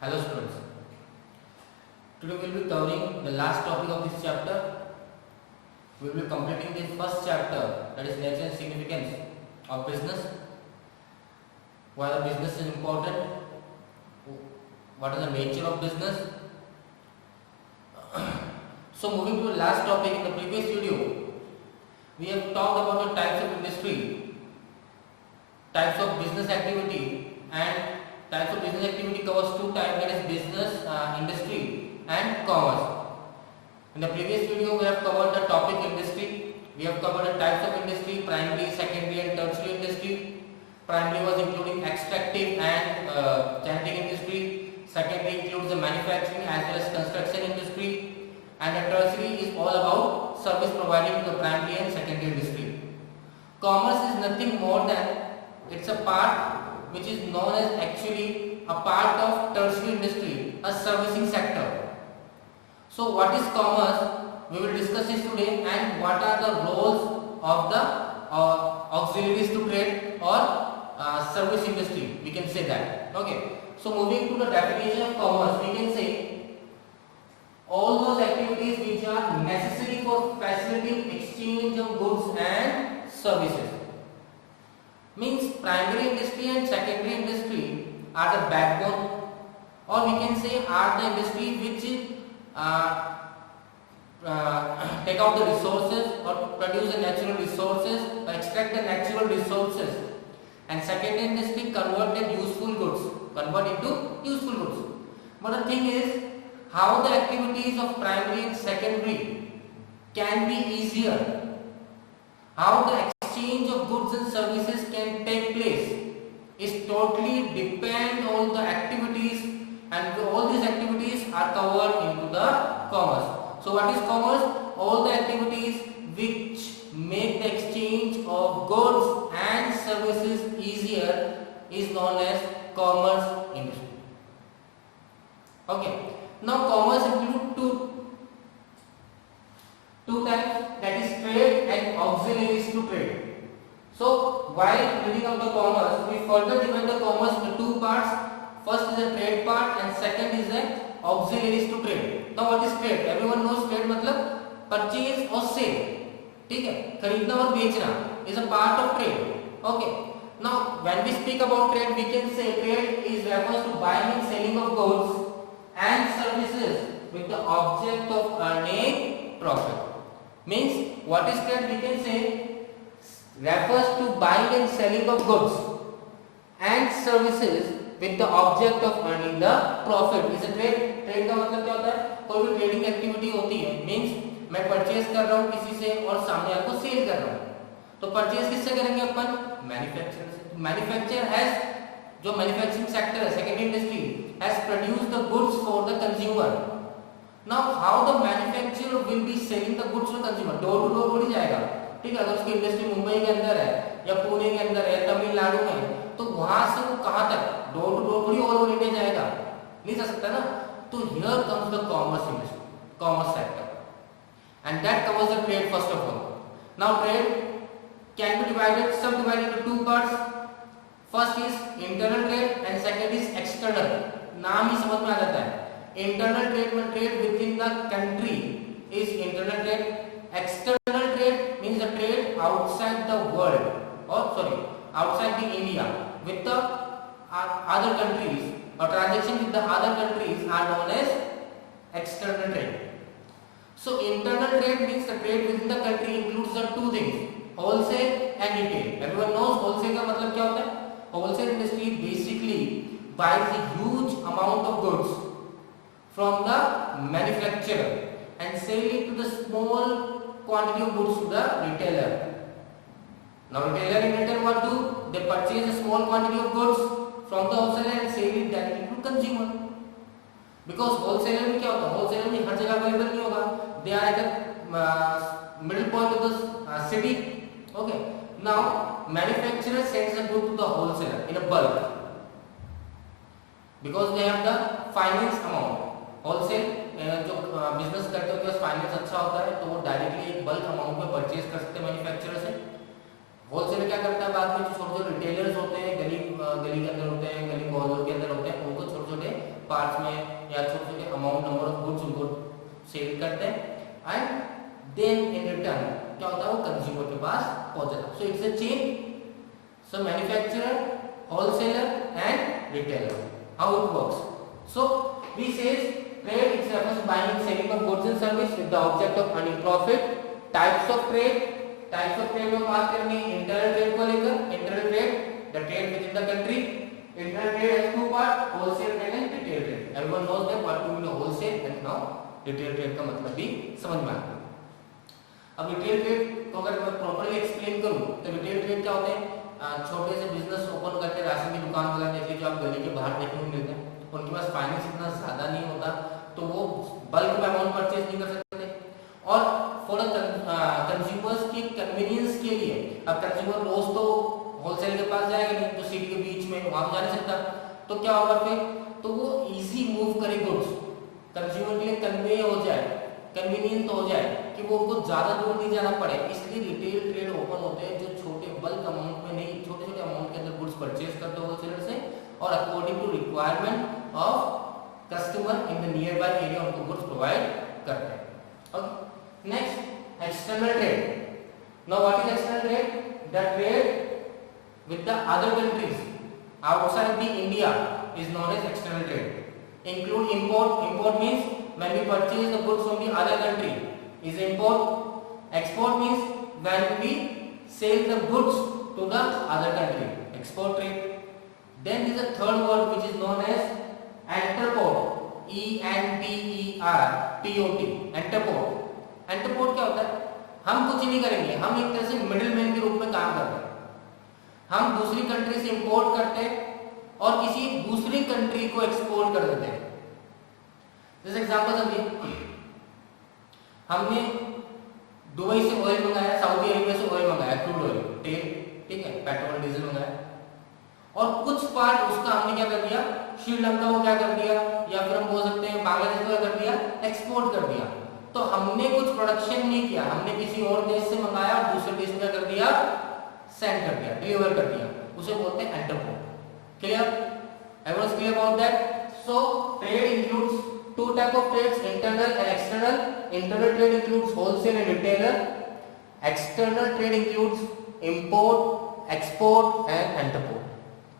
Hello students, today we will be covering the last topic of this chapter. We will be completing this first chapter, that is nature and significance of business, why the business is important, what is the nature of business. So moving to the last topic, in the previous video, we have talked about the types of industry, types of business activity, and types of business activity covers two types, that is business, industry and commerce. In the previous video we have covered the topic industry, we have covered the types of industry, primary, secondary and tertiary industry. Primary was including extractive and genetic industry, secondary includes the manufacturing as well as construction industry, and the tertiary is all about service provided to the primary and secondary industry. Commerce is nothing more than, it's a part which is known as actually a part of tertiary industry, a servicing sector. So what is commerce? We will discuss this today, and what are the roles of the auxiliaries to trade or service industry, we can say that. Okay. So moving to the definition of commerce, we can say all those activities which are necessary for facilitating exchange of goods and services. Means primary industry and secondary industry are the backbone, or we can say are the industry which take out the resources or produce the natural resources or extract the natural resources, and secondary industry convert into useful goods. But the thing is, how the activities of primary and secondary can be easier, how the exchange of goods and services can take place is totally depend on the activities, and all these activities are covered into the commerce. So what is commerce? All the activities which make the exchange of goods and services easier is known as commerce industry. Okay. Now commerce includes two types, that is trade and auxiliaries to trade. So while reading out the commerce, we further divide the commerce into two parts. First is the trade part and second is the auxiliaries to trade. Now what is trade? Everyone knows trade मतलब purchase or sale. ठीक है, खरीदना और बेचना is a part of trade. Okay. Now when we speak about trade, we can say trade is refers to buying and selling of goods and services with the object of earning profit. Means what is trade? We can say refers to buying and selling of goods and services with the object of earning the profit. Is a trade. Trade का मतलब क्या होता है? कोई भी trading activity होती है, means मैं परचेज कर रहा हूँ किसी से और सामने आपको सेल कर रहा हूँ, तो परचेज किससे करेंगे अपन? मैन्युफैक्चरर से. मैन्युफैक्चरर हैज, जो मैन्युफैक्चरिंग सेक्टर है, secondary industry has produced the goods for the consumer. Now how the manufacturer will be selling the goods to consumer? Door to door थोड़ी जाएगा. ठीक है, अगर उसकी इंडस्ट्री मुंबई के अंदर है या पुणे के अंदर है, तमिलनाडु में, तो वहां से वो कहां तक? डोर टू डोर थोड़ी ओवर इंडिया जाएगा, नहीं जा सकता ना. तो here comes the commerce industry, commerce sector, and that covers the trade first of all. Now trade can be divided, subdivided into two parts. First is internal trade and second is external. नाम ही समझ में आ जाता है. Internal trade में trade with in the country is internal trade. External trade means the trade outside the world, or sorry, outside the India with the other countries, or transaction with the other countries are known as external trade. So internal trade means the trade within the country includes the two things, wholesale and retail. Everyone knows wholesale का मतलब क्या होता है? Wholesale industry basically buys a huge amount of goods from the manufacturer and sell it to the small quantity of goods to the retailer. Now retailer in return what do? They purchase a small quantity of goods from the wholesaler and sell it directly to consumer. Because wholesaler में क्या होता है? Wholesaler में हर जगह available नहीं होगा. They are at the middle point of the city. Okay. Now manufacturer sends a good to the wholesaler in a bulk because they have the finance amount. Wholesale जो business करते हो, finance अच्छा होता है, तो वो डायरेक्टली एक bulk amount में परचेज कर सकते हैं मैन्युफैक्चरर से. होलसेलर क्या करता है? बाद में जो छोटे छोटे रिटेलर्स होते हैं, गली के अंदर होते हैं, गली मोहल्लों के अंदर होते हैं, उनको छोटे छोटे parts So it's a chain. So manufacturer, wholesaler and retailer. How it works? So we says trade, it refers to buying and selling of goods and service with the object of earning profit. Types of trade में बात करनी internal trade को लेकर. Internal trade, the trade within the country. Internal trade has two parts, wholesale trade and retail trade. Everyone knows that what to mean wholesale and now retail trade का मतलब भी समझ में आता है. अब रिटेल ट्रेड को अगर मैं प्रॉपर्ली एक्सप्लेन करूं तो रिटेल ट्रेड क्या होते हैं? छोटे से बिजनेस ओपन करके राशन की दुकान वगैरह देखिए जो आप गली के बाहर देखने को मिलते हैं, उनके पास फाइनेंस इतना ज्यादा नहीं होता तो वो बल्क में अमाउंट परचेज नहीं कर सकते. और फॉर कंज्यूमर्स की कन्वीनियंस के लिए, अब कंज्यूमर रोज तो होलसेल के पास जाएगा नहीं, तो सिटी के बीच में वहां जा नहीं सकता, तो क्या होगा फिर? तो वो इजी मूव करे गुड्स, कंज्यूमर के लिए कन्वे हो जाए, कन्वीनियंट हो जाए कि वो उनको ज्यादा दूर नहीं जाना पड़े. इसलिए रिटेल ट्रेड ओपन होते हैं जो छोटे बल्क अमाउंट में नहीं, छोटे छोटे अमाउंट के अंदर गुड्स परचेज करते हैं होलसेलर से और according to requirement of customer in the nearby area उनको गुड्स प्रोवाइड करते हैं. Okay, next external trade. Now what is external trade? The trade with the other countries outside the India is known as external trade. Include import. Import means when we purchase the goods from the other country is import. Export means when we sell the goods to the other country, export trade. Then there is a third word which is known as entrepot. ENTERPOT. entrepot. entrepot क्या होता है? हम कुछ नहीं करेंगे, हम एक तरह से मिडिलमैन के रूप में काम करते हैं. हम दूसरी कंट्री से इंपोर्ट करते हैं और किसी दूसरी कंट्री को एक्सपोर्ट कर देते हैं. जैसे एग्जांपल समझिए, हमने दुबई से ऑयल मंगाया, सऊदी अरेबिया से ऑयल मंगाया, क्रूड ऑयल, तेल, ठीक है, पेट्रोल डीजल मंगाया, और कुछ पार्ट उसका हमने क्या कर दिया, श्रीलंका को क्या कर दिया, या फिर हम बोल सकते हैं बांग्लादेश को क्या कर दिया, एक्सपोर्ट कर दिया. तो हमने कुछ प्रोडक्शन नहीं किया, हमने किसी और देश से मंगाया और दूसरे देश में क्या कर दिया, सेंड कर दिया, डिलीवर कर दिया, उसे बोलते हैं entrepot. Clear? Everyone clear about that? So trade includes two type of trades, internal and external. Internal trade includes wholesale and retailer. External trade includes import, export and entrepot.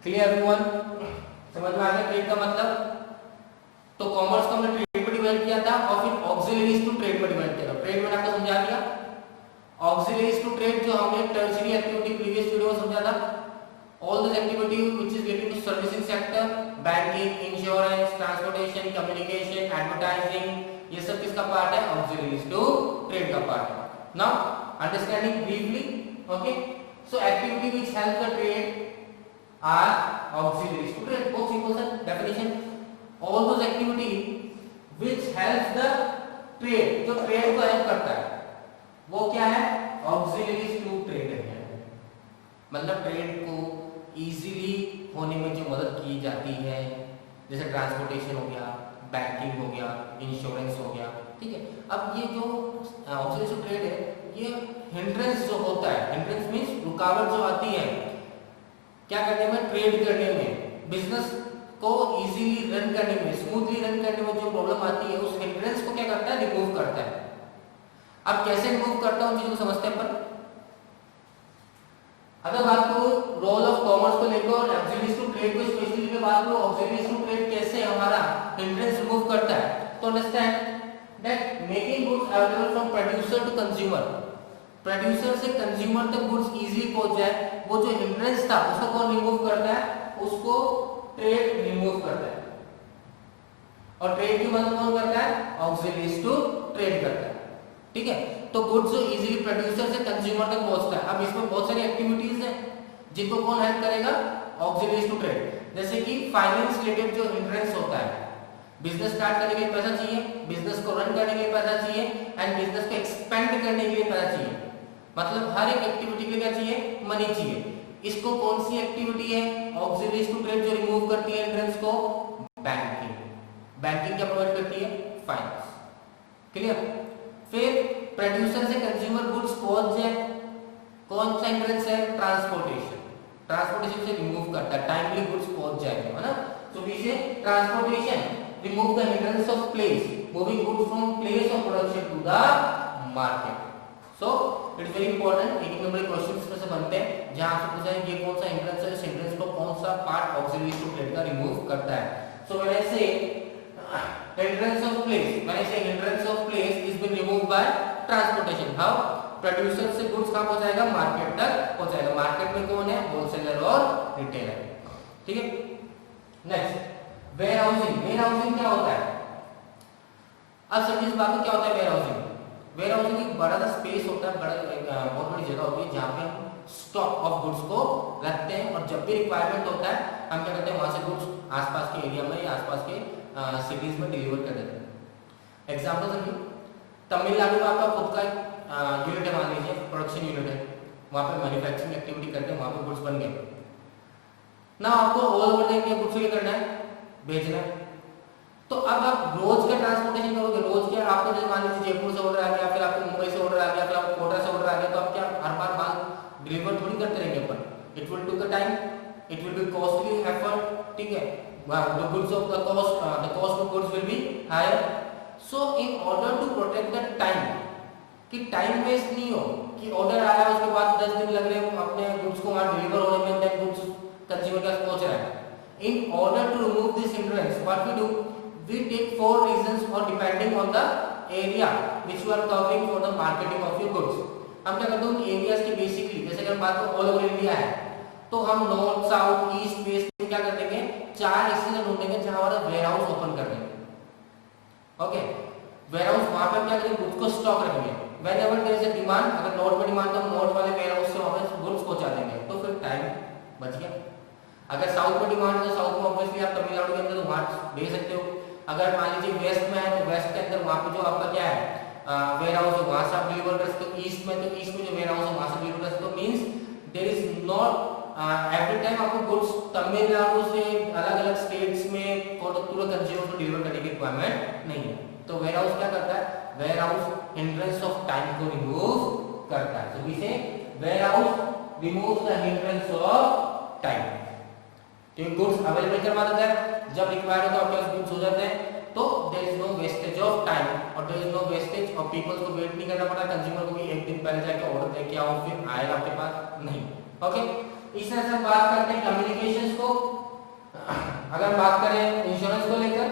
Clear everyone? समझ में आ गया trade का मतलब? तो commerce को हमने trade में divide किया था और फिर ऑक्सिलरीज टू ट्रेड में डिवाइड किया था. ट्रेड मैंने आपको समझा दिया. ऑक्सिलरीज टू ट्रेड जो हमने टर्शियरी एक्टिविटी प्रीवियस वीडियो में समझा था, all those activities which is related to servicing sector, banking, insurance, transportation, communication, advertising, ये सब किसका पार्ट है? auxiliaries to trade का पार्ट है. Now understanding briefly, okay, so activity which help the trade are auxiliaries to trade. बहुत simple सा definition. all those activity which help the trade, जो trade को help करता है वो क्या है? auxiliaries to trade है. मतलब ट्रेड को इजीली होने में जो मदद की जाती है, जैसे ट्रांसपोर्टेशन हो गया, बैंकिंग हो गया, इंश्योरेंस हो गया, ठीक है. अब ये जो ऑक्सिलरी ट्रेड है, ये हिंड्रेंस जो होता है, हिंड्रेंस मींस रुकावट जो आती है क्या करने में, ट्रेड करने में, बिजनेस को इजीली रन करने में, स्मूथली रन करने में जो प्रॉब्लम आती है, उस हिंड्रेंस को क्या करता है? रिमूव करता है. अब कैसे रिमूव करता है उन चीजों को समझते हैं अपन. अगर बात करूं रोल ऑफ कॉमर्स को लेकर और ऑक्सिलरीज टू ट्रेड को स्पेशली में बात करूं, ऑक्सिलरीज टू ट्रेड कैसे हमारा हिंड्रेंस रिमूव करता है, तो understand that making goods available from producer to consumer, producer से कंज्यूमर तक गुड्स इजीली पहुंच जाए, वो जो हिंड्रेंस था उसको कौन रिमूव करता है? उसको ट्रेड रिमूव करता है. और ट्रेड की मदद कौन करता है? ऑक्सिलरीज टू ट्रेड करता है. ठीक है, तो गुड्स जो इजीली प्रोड्यूसर से कंज्यूमर तक पहुंचता है. अब इसमें बहुत सारी एक्टिविटीज हैं जिनको कौन हेल्प करेगा? Auxiliaries to trade. जैसे कि फाइनेंस रिलेटेड जो हिंड्रेंस होता है, बिजनेस स्टार्ट करने के लिए पैसा चाहिए, बिजनेस को रन करने के लिए पैसा चाहिए एंड बिजनेस को एक्सपेंड करने के लिए पैसा चाहिए. मतलब हर एक एक्टिविटी के लिए क्या चाहिए? मनी चाहिए. इसको कौन सी एक्टिविटी है ऑक्सिलरीज टू ट्रेड जो रिमूव करती है हिंड्रेंस को? बैंकिंग. बैंकिंग क्या प्रोवाइड करती है? फाइनेंस. क्लियर? फिर प्रोड्यूसर से कंज्यूमर गुड्स पहुंच जाए, कौन सा हिंड्रेंस है? ट्रांसपोर्टेशन. ट्रांसपोर्टेशन से रिमूव करता है, टाइमली गुड्स पहुंच जाएंगे, है ना. So we say transportation remove the hindrance of place, moving goods from place of production to the market. So it's very important. एक नंबर के क्वेश्चन इसमें से बनते हैं जहां आपसे पूछा है ये कौन सा हिंड्रेंस है, इस हिंड्रेंस को कौन सा पार्ट ऑक्सिलरी टू प्लेट का रिमूव करता है। सो व्हेन आई से hindrance of place, when I say hindrance of place is been removed by transportation. how? Producer से गुड्स कहां पहुंचाएगा, मार्केट तक पहुंचाएगा। मार्केट में कौन है, होलसेलर और रिटेलर, ठीक है। Next warehousing. Warehousing क्या होता है, अब समझिए इस बात को, क्या होता है वेयर हाउसिंग। वेयर हाउसिंग एक बड़ा सा स्पेस होता है, बहुत बड़ी जगह होती है जहां पे हम स्टॉक ऑफ गुड्स को रखते हैं और जब भी रिक्वायरमेंट होता है हम क्या करते हैं, वहां से गुड्स आसपास के एरिया में या आसपास के सिटीज में डिलीवर कर देते हैं। एग्जाम्पल समझिए, तमिलनाडु में आपका खुद का यूनिट है, मान लीजिए प्रोडक्शन यूनिट है, वहाँ पे मैन्युफैक्चरिंग एक्टिविटी करते हैं, वहाँ पे गुड्स बन गए ना, आपको ऑल ओवर इंडिया गुड्स को करना है, भेजना है। तो अब आप रोज का ट्रांसपोर्टेशन करोगे, रोज क्या आपको जैसे मान लीजिए जयपुर से ऑर्डर आ गया, फिर आपको मुंबई से ऑर्डर आ गया, फिर आपको कोटा से ऑर्डर आ गया, तो आप क्या हर बार माल डिलीवर थोड़ी करते रहेंगे अपन, it will take time, it will be costly effort, ठीक है। The goods of the cost of goods will be higher. So in order to protect the time, कि टाइम वेस्ट नहीं हो, कि ऑर्डर आया उसके बाद 10 दिन लग रहे हैं अपने गुड्स को वहां डिलीवर होने में, देन गुड्स कंज्यूमर के पास पहुंच रहा है। In order to remove this hindrance, what we do, we take 4 reasons or depending on the area which you are covering for the marketing of your goods. हम क्या करते हैं, उन एरियाज की बेसिकली, जैसे कि हम बात करें ऑल ओवर इंडिया है, तो हम नॉर्थ साउथ ईस्ट वेस्ट में क्या कर देंगे, 4 ऐसे ढूंढेंगे जहां हमारा वेयर हाउस ओपन कर देंगे। ओके, वेयर हाउस वहां पे हम क्या करेंगे, गुड्स को स्टॉक रखेंगे। Whenever there is a demand, अगर नॉर्थ में डिमांड तो हम नॉर्थ वाले वेयर हाउस से वहां पे गुड्स पहुंचा देंगे, तो फिर टाइम बच गया। अगर साउथ में डिमांड है तो साउथ में ऑब्वियसली आप तमिलनाडु के अंदर वहां भेज सकते हो। अगर मान लीजिए वेस्ट में है तो वेस्ट के अंदर वहां पे जो आपका क्या है वेयर हाउस है, वहां से आप डिलीवर कर सकते हो। ईस्ट में तो ईस्ट में जो वेयर हाउस है वहां से डिलीवर कर सकते हो। Means there is not every time आपको गुड्स तमिलनाडु से अलग अलग स्टेट्स में पूरा कंज्यूमर को डिलीवर करने की रिक्वायरमेंट नहीं है। तो वेयर हाउस क्या करता है, warehouse hindrance of time को रिमूव करता है। So we say warehouse removes the hindrance of time. तो गुड्स अवेलेबल करवा देता है, जब रिक्वायर्ड हो तो आपके पास गुड्स हो जाते हैं, तो there is no wastage of time और there is no wastage of peoples को वेट नहीं करना पड़ता, कंज्यूमर को भी एक दिन पहले जाके ऑर्डर देके आओ फिर आएगा आपके पास, नहीं। ओके, इस तरह से हम बात करते हैं कम्युनिकेशंस को। अगर बात करें इंश्योरेंस को लेकर,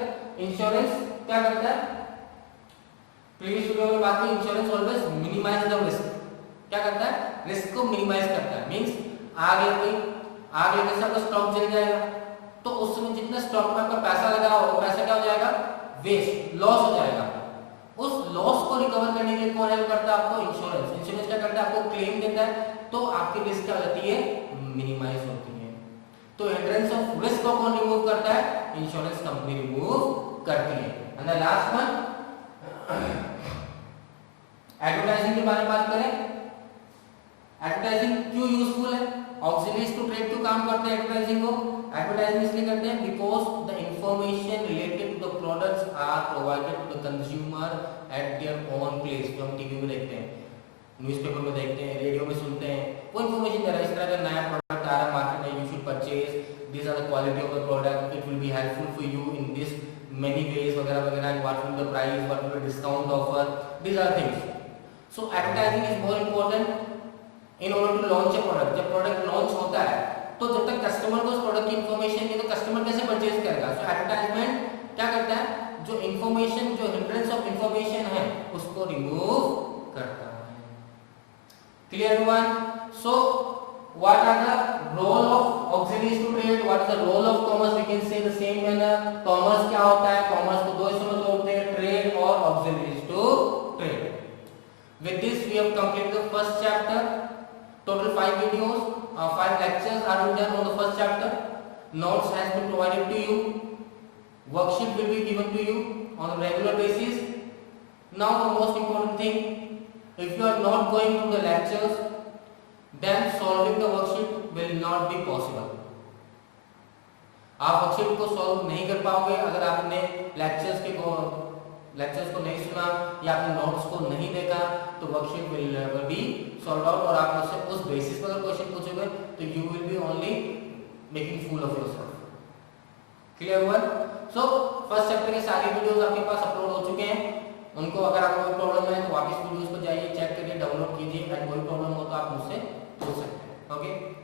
इंश्योरेंस क्या करता है, प्रीवियस वीडियो में बात की, insurance always minimise the risk. क्या करता है, रिस्क को मिनिमाइज करता है। मींस आग लग गई, आग लगने से आपका स्टॉक जल जाएगा, तो उस समय जितना स्टॉक में आपका पैसा लगा हो वो पैसा क्या हो जाएगा, वेस्ट, लॉस हो जाएगा। उस लॉस को रिकवर करने के लिए कौन हेल्प करता है आपको, इंश्योरेंस। इंश्योरेंस क्या करता है, आपको क्लेम देता है, तो आपकी रिस्क क्या होती है, मिनिमाइज होती है। तो हिंड्रेंस ऑफ रिस्क को कौन रिमूव करता है, इंश्योरेंस कंपनी रिमूव करती है। And the last one, advertising के बारे में बात करें। एडवर्टाइजिंग क्यों यूजफुल है, ऑक्सिलरीज टू ट्रेड क्यों काम करते हैं एडवर्टाइजिंग को। एडवर्टाइजिंग इसलिए करते हैं because the information related to the products are provided to the consumer at their own place. जो हम टीवी में देखते हैं, न्यूज़पेपर में देखते हैं, रेडियो में सुनते हैं, वो इन्फॉर्मेशन दे रहा है, इस तरह का नया प्रोडक्ट आ रहा है मार्केट में, you should purchase, this are the quality of the product, it will be helpful for you in this many ways वगैरह वगैरह, and what will the price, what will the discount offer, this are things. So advertising is more important in order to launch a product. जब product launch होता है तो जब तक customer को उस प्रोडक्ट की इन्फॉर्मेशन नहीं, तो कस्टमर कैसे परचेज करेगा। सो एडवर्टाइजमेंट क्या करता है, जो इन्फॉर्मेशन, जो हिंड्रेंस ऑफ इन्फॉर्मेशन है उसको रिमूव करता है। Clear everyone. So what are the role of auxiliaries to trade, what is the role of commerce, we can say the same manner। commerce क्या होता है, commerce को दो हिस्सों में तोड़ते हैं, trade और auxiliaries to trade। with this we have completed the first chapter, total 5 videos, 5 lectures are done on the first chapter, notes has been provided to you, worksheet will be given to you on a regular basis। now the most important thing, if you are not going to the lectures, then solving the worksheet will not be possible। आप worksheet को solve नहीं कर पाओगे अगर आपने lectures को नहीं सुना या आपने नोट्स को नहीं देखा, तो worksheet will never be solve out. और आप उससे उस बेसिस पर क्वेश्चन पूछोगे तो you will be only making fool of yourself. Clear हुआ। सो फर्स्ट चैप्टर के सारे वीडियोस आपके पास अपलोड हो चुके हैं, उनको अगर आपको प्रॉब्लम है तो वापस वीडियोस को जाइए, चेक करिए, डाउनलोड कीजिए। कोई प्रॉब्लम हो तो आप मुझसे पूछ सकते हैं. ओके.